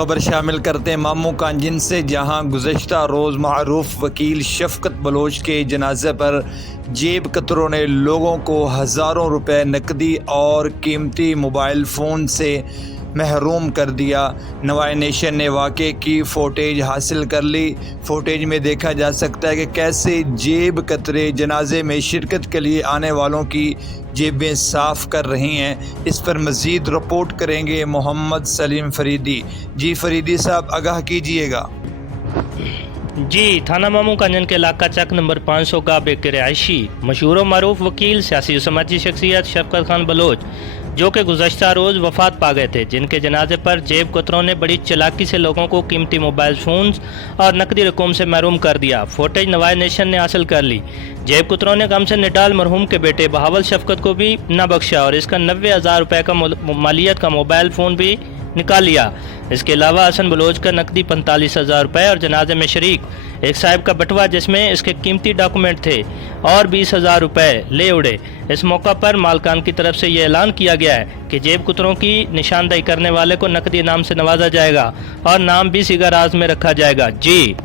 खबर शामिल करते हैं मामू कांजिन से, जहां गुज़श्ता रोज़ मारूफ वकील शफकत बलोच के जनाजे पर जेब कतरों ने लोगों को हज़ारों रुपए नकदी और कीमती मोबाइल फ़ोन से महरूम कर दिया। नवाई नेशन ने वाक़े की फ़ुटेज हासिल कर ली। फ़ुटेज में देखा जा सकता है कि कैसे जेब कतरे जनाजे में शिरकत के लिए आने वालों की जेबें साफ़ कर रही हैं। इस पर मज़ीद रिपोर्ट करेंगे मोहम्मद सलीम फरीदी। जी फरीदी साहब, आगाह कीजिएगा। जी, थाना मामू कांजन के इलाका चक नंबर 500 का एक रिहायशी मशहूर व मरूफ वकील सियासी और समाजी शख्सियत शफकत खान बलोच, जो कि गुज़श्ता रोज़ वफ़ात पा गए थे, जिनके जनाजे पर जेब कतरों ने बड़ी चालाकी से लोगों को कीमती मोबाइल फ़ोन्स और नकदी रकूम से महरूम कर दिया। फुटेज नवाई नेशन ने हासिल कर ली। जेब कतरों ने गम से निटाल मरहूम के बेटे बहावल शफकत को भी न बख्शा और इसका 90,000 रुपये का मालियत का मोबाइल फ़ोन भी निकाल लिया। इसके अलावा हसन बलोच का नकदी 45,000 रुपये और जनाजे में शरीक एक साहिब का बटवा जिसमें इसके कीमती डॉक्यूमेंट थे और 20,000 रुपये ले उड़े। इस मौका पर मालकान की तरफ से यह ऐलान किया गया है कि जेब कुतरों की निशानदेही करने वाले को नकदी इनाम से नवाजा जाएगा और नाम भी सीगा राज में रखा जाएगा। जी।